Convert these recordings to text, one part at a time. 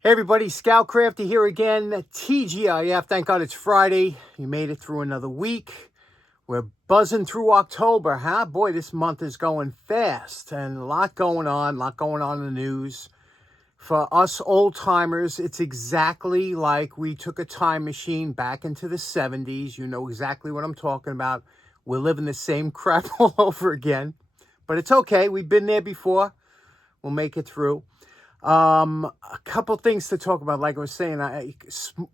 Hey everybody, Scout Crafty here again. TGIF, thank God it's Friday. You made it through another week. We're buzzing through October, huh? Boy, this month is going fast and a lot going on in the news. For us old timers, it's exactly like we took a time machine back into the 70s. You know exactly what I'm talking about. We're living the same crap all over again. But it's okay, we've been there before. We'll make it through. A couple things to talk about. Like I was saying,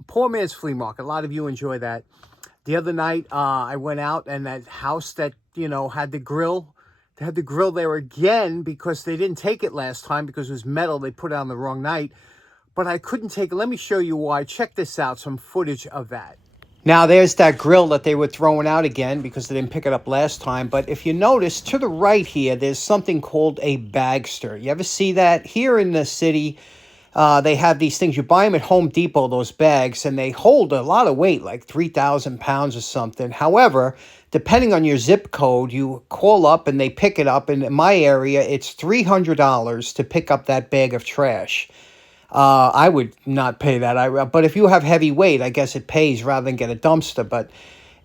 poor man's flea market. A lot of you enjoy that. The other night, I went out and that house that, had the grill, they had the grill there again because they didn't take it last time because it was metal. They put it on the wrong night, but I couldn't take it. Let me show you why. Check this out. Some footage of that. Now, there's that grill that they were throwing out again because they didn't pick it up last time. But if you notice, to the right here, there's something called a bagster. You ever see that? Here in the city, they have these things. You buy them at Home Depot, those bags, and they hold a lot of weight, like 3,000 pounds or something. However, depending on your zip code, you call up and they pick it up. And in my area, it's $300 to pick up that bag of trash. I would not pay that. But if you have heavy weight, I guess it pays rather than get a dumpster. But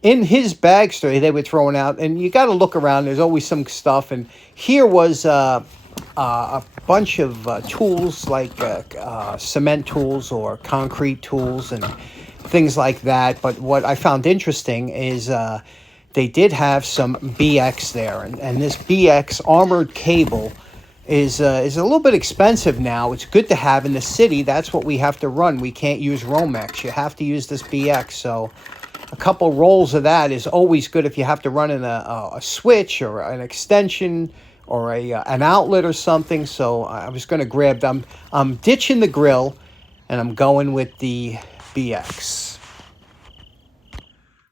in his bag store, they were throwing out, and you got to look around. There's always some stuff. And here was a bunch of tools like cement tools or concrete tools and things like that. But what I found interesting is they did have some BX there, and this BX armored cable is a little bit expensive now. It's good to have in the city. That's what we have to run. We can't use Romex. You have to use this BX. So a couple rolls of that is always good if you have to run in a switch or an extension or an outlet or something. So I was going to grab them. I'm ditching the grill and I'm going with the BX.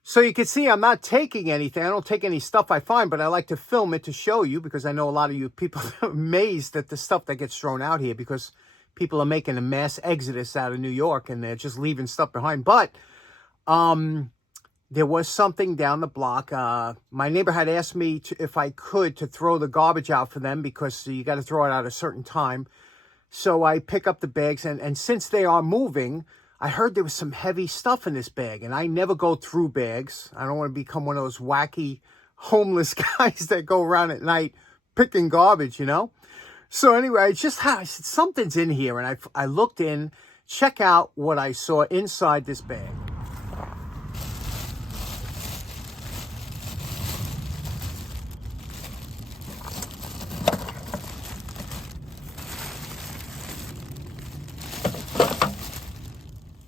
So you can see I'm not taking anything. I don't take any stuff I find, but I like to film it to show you because I know a lot of you people are amazed at the stuff that gets thrown out here because people are making a mass exodus out of New York and they're just leaving stuff behind. But there was something down the block. My neighbor had asked me if I could to throw the garbage out for them because you got to throw it out at a certain time. So I pick up the bags, and since they are moving, I heard there was some heavy stuff in this bag, and I never go through bags. I don't want to become one of those wacky homeless guys that go around at night picking garbage, So anyway, I said, something's in here, and I looked in, check out what I saw inside this bag.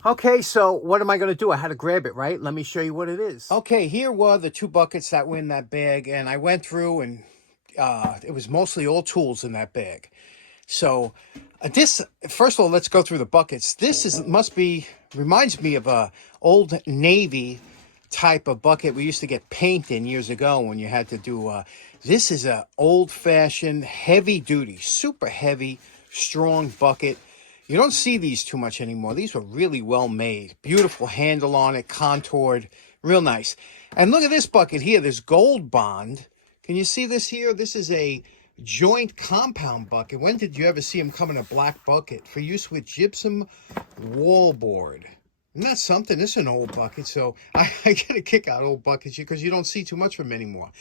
Okay, so what am I going to do? I had to grab it, right? Let me show you what it is. Okay, here were the two buckets that were in that bag, and I went through, and it was mostly all tools in that bag. So this, first of all, let's go through the buckets. This reminds me of a old Navy type of bucket we used to get paint in years ago when you had to do, this is a old-fashioned, heavy-duty, super heavy, strong bucket. You don't see these too much anymore. These were really well made. Beautiful handle on it, contoured, real nice. And look at this bucket here, this Gold Bond. Can you see this here? This is a joint compound bucket. When did you ever see them come in a black bucket? For use with gypsum wallboard. Isn't that something? This is an old bucket, so I get a kick out of old buckets because you don't see too much of them anymore.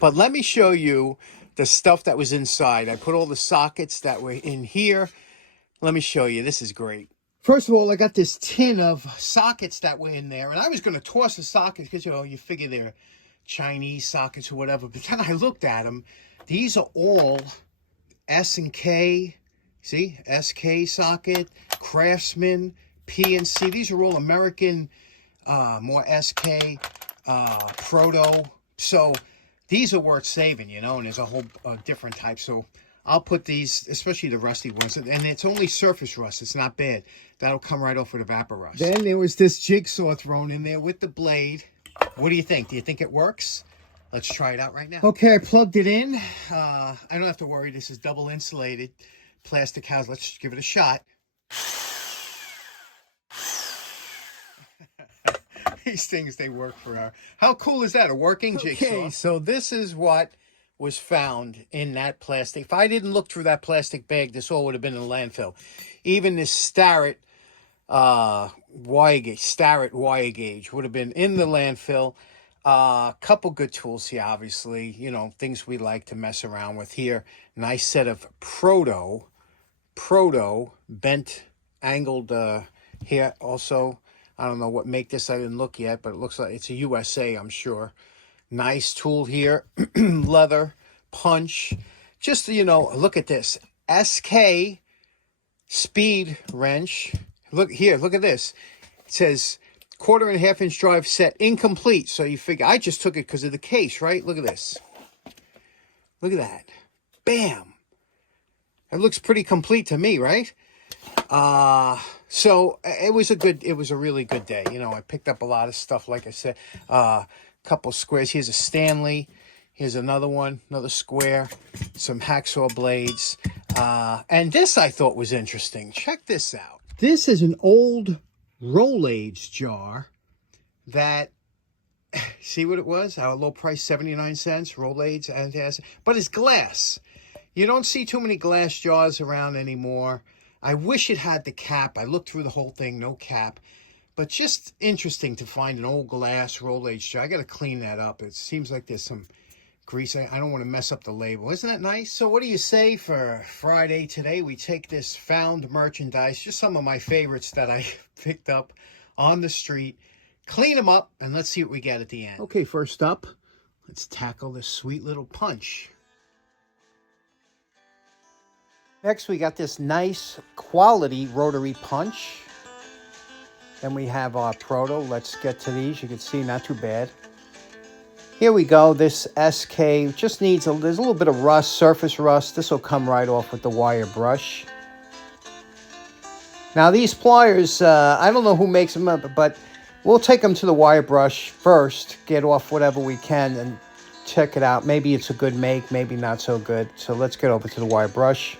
But let me show you the stuff that was inside. I put all the sockets that were in here. Let me show you. This is great. First of all, I got this tin of sockets that were in there, and I was going to toss the sockets because, you figure they're Chinese sockets or whatever. But then I looked at them. These are all S&K, see? SK socket, Craftsman, PNC. These are all American, more SK, Proto. So these are worth saving, and there's a whole different type. So I'll put these, especially the rusty ones, and it's only surface rust. It's not bad. That'll come right off with a vapor rust. Then there was this jigsaw thrown in there with the blade. What do you think? Do you think it works? Let's try it out right now. Okay, I plugged it in. I don't have to worry. This is double insulated plastic house. Let's give it a shot. These things, they work forever. How cool is that? A working jigsaw. Okay, so this is what was found in that plastic. If I didn't look through that plastic bag, this all would have been in the landfill. Even this Starrett wire gauge would have been in the landfill. Couple good tools here, obviously, you know, things we like to mess around with here. Nice set of proto bent angled here also. I don't know what make this, I didn't look yet, but it looks like it's a USA, I'm sure. Nice tool here. Leather punch. Just, you know, look at this. SK speed wrench. Look here, look at this. It says 1.5-inch drive set incomplete. So you figure, I just took it because of the case, right? Look at this. Look at that. Bam. It looks pretty complete to me, right? So it was a really good day. You know, I picked up a lot of stuff, like I said, couple squares. Here's a Stanley. Here's another one, another square, some hacksaw blades. And this I thought was interesting. Check this out. This is an old Rolaids jar that, see what it was? Our low price, 79 cents, Rolaids, antacid, but it's glass. You don't see too many glass jars around anymore. I wish it had the cap. I looked through the whole thing, no cap. But just interesting to find an old glass Rolaids jar. I got to clean that up. It seems like there's some grease. I don't want to mess up the label. Isn't that nice? So what do you say for Friday today? We take this found merchandise, just some of my favorites that I picked up on the street, clean them up, and let's see what we get at the end. Okay, first up, let's tackle this sweet little punch. Next, we got this nice quality rotary punch. Then we have our proto. Let's get to these. You can see, not too bad. Here we go. This SK just needs there's a little bit of rust, surface rust. This will come right off with the wire brush. Now these pliers, I don't know who makes them up, but we'll take them to the wire brush first, get off whatever we can, and check it out. Maybe it's a good make, maybe not so good. So let's get over to the wire brush.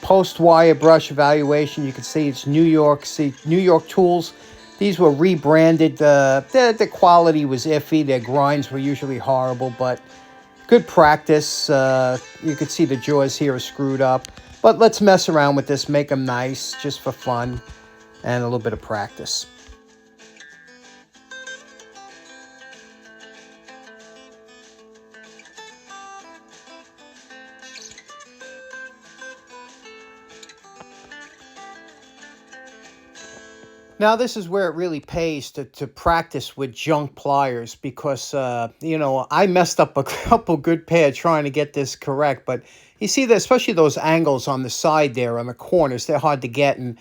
Post-wire brush evaluation. You can see it's New York. See, New York tools. These were rebranded. The quality was iffy. Their grinds were usually horrible, but good practice. You can see the jaws here are screwed up. But let's mess around with this, make them nice, just for fun, and a little bit of practice. Now, this is where it really pays to practice with junk pliers because, you know, I messed up a couple good pair trying to get this correct. But you see that, especially those angles on the side there, on the corners, they're hard to get. And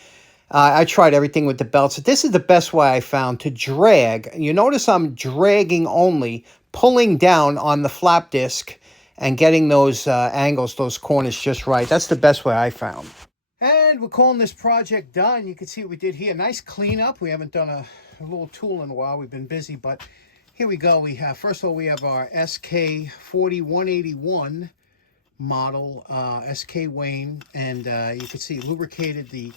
I tried everything with the belts. This is the best way I found to drag. You notice I'm dragging only, pulling down on the flap disc and getting those angles, those corners just right. That's the best way I found. And we're calling this project done. You can see what we did here. Nice cleanup. We haven't done a little tool in a while. We've been busy, but here we go. We have, first of all, we have our SK 4181 model, SK Wayne, and you can see lubricated the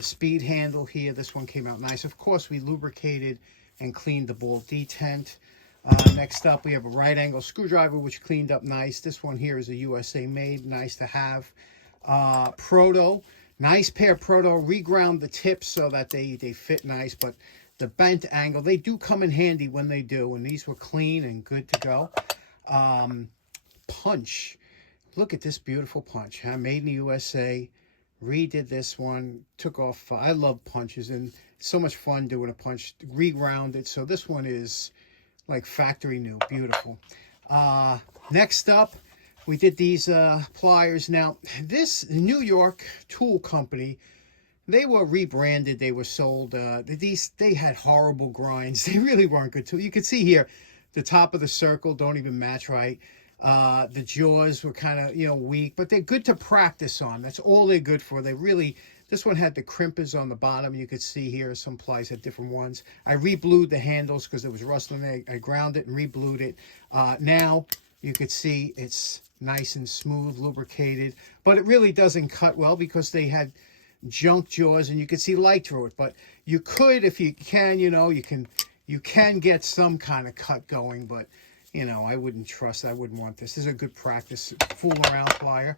speed handle here. This one came out nice. Of course, we lubricated and cleaned the ball detent. Next up, we have a right angle screwdriver, which cleaned up nice. This one here is a USA made, nice to have. Proto. Nice pair of proto, reground the tips so that they fit nice, but the bent angle, they do come in handy when they do, and these were clean and good to go. Punch. Look at this beautiful punch, huh? Made in the USA. Redid this one, took off. I love punches, and so much fun doing a punch. Regrounded, so this one is like factory new, beautiful. Next up, we did these pliers. Now, this New York tool company, they were rebranded. They were sold. They had horrible grinds. They really weren't good tools. You can see here, the top of the circle don't even match right. The jaws were kind of, you know, weak, but they're good to practice on. That's all they're good for. They really, this one had the crimpers on the bottom. You could see here some pliers had different ones. I re-blued the handles because it was rustling. I ground it and re-blued it. Now, you could see it's nice and smooth, lubricated, but it really doesn't cut well because they had junk jaws and you could see light through it. But you could, if you can, you know, you can get some kind of cut going, but you know, I wouldn't trust, I wouldn't want this. This is a good practice fool around plier.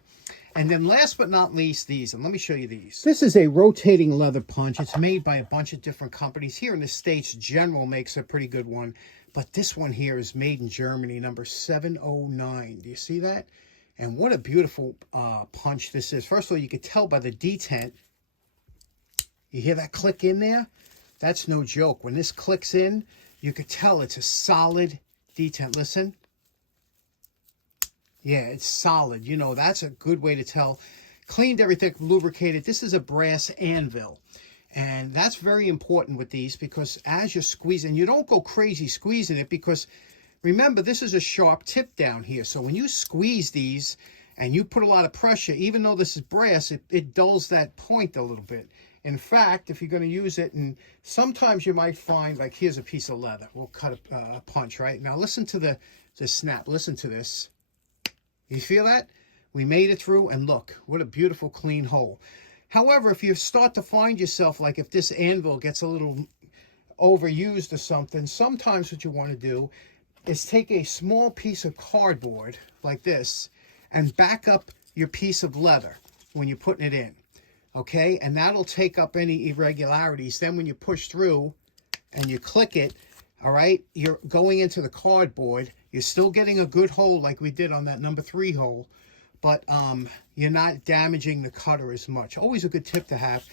And then last but not least, these. And let me show you these. This is a rotating leather punch. It's made by a bunch of different companies. Here in the States, General makes a pretty good one. But this one here is made in Germany, number 709. Do you see that? And what a beautiful punch this is. First of all, you can tell by the detent. You hear that click in there? That's no joke. When this clicks in, you could tell it's a solid detent. Listen. Yeah, it's solid. You know, that's a good way to tell. Cleaned everything, lubricated. This is a brass anvil. And that's very important with these because as you're squeezing, you don't go crazy squeezing it because remember, this is a sharp tip down here. So when you squeeze these and you put a lot of pressure, even though this is brass, it dulls that point a little bit. In fact, if you're going to use it, and sometimes you might find, like here's a piece of leather. We'll cut a punch, right? Now listen to the snap. Listen to this. You feel that? We made it through, and look, what a beautiful clean hole. However, if you start to find yourself, like if this anvil gets a little overused or something, sometimes what you want to do is take a small piece of cardboard like this and back up your piece of leather when you're putting it in. Okay? And that'll take up any irregularities. Then when you push through and you click it, all right, you're going into the cardboard. You're still getting a good hole like we did on that number 3 hole, but you're not damaging the cutter as much. Always a good tip to have.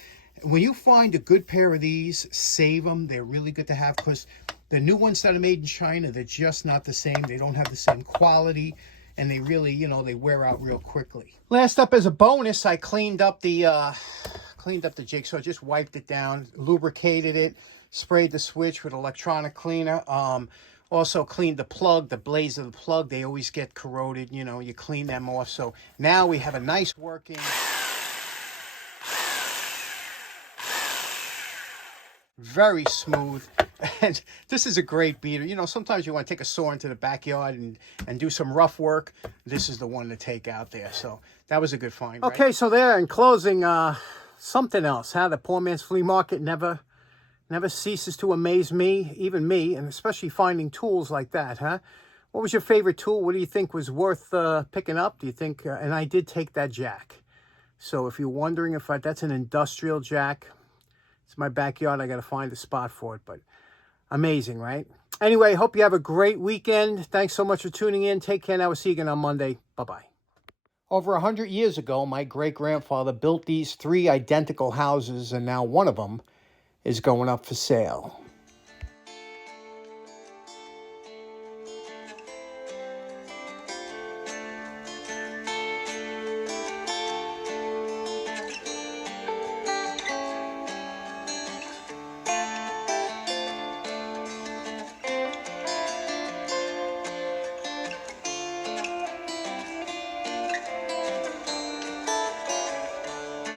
When you find a good pair of these, save them. They're really good to have because the new ones that are made in China, they're just not the same. They don't have the same quality, and they really, you know, they wear out real quickly. Last up as a bonus, I cleaned up the jigsaw. Just wiped it down, lubricated it, sprayed the switch with electronic cleaner. Also cleaned the plug, the blades of the plug. They always get corroded, you know, you clean them off. So now we have a nice working, very smooth. And this is a great beater. You know, sometimes you want to take a saw into the backyard and do some rough work. This is the one to take out there. So that was a good find, right? Okay, so there, in closing, something else. How the poor man's flea market never ceases to amaze me, even me, and especially finding tools like that, huh? What was your favorite tool? What do you think was worth picking up? Do you think, and I did take that jack. So if you're wondering if that's an industrial jack, it's my backyard. I got to find a spot for it, but amazing, right? Anyway, hope you have a great weekend. Thanks so much for tuning in. Take care now. We'll see you again on Monday. Bye-bye. Over 100 years ago, my great-grandfather built these 3 identical houses, and now one of them is going up for sale.